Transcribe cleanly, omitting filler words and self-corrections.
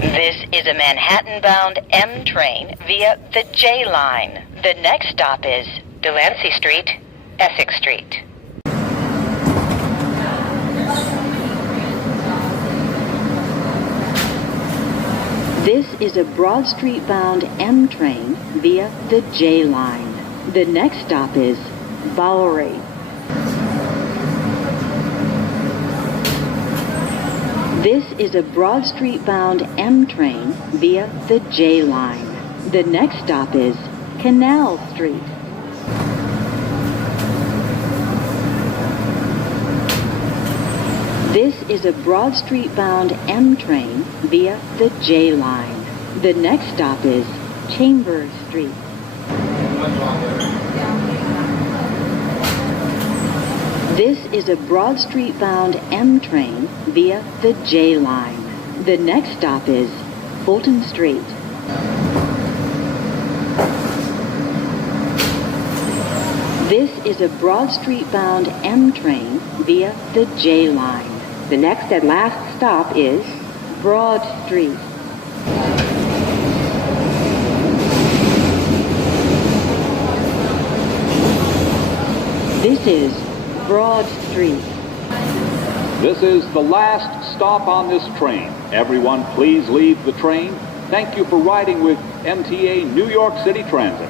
This is a Manhattan-bound M train via the J line. The next stop is Delancey Street, Essex Street. This is a Broad Street-bound M train via the J line. The next stop is Bowery. This is a Broad Street-bound M train via the J line. The next stop is Canal Street. This is a Broad Street-bound M train via the J line. The next stop is Chambers Street. This is a Broad Street-bound M train via the J line. The next stop is Fulton Street. This is a Broad Street-bound M train via the J line. The next and last stop is Broad Street. This is Broad Street. This is the last stop on this train. Everyone, please leave the train. Thank you for riding with MTA New York City Transit.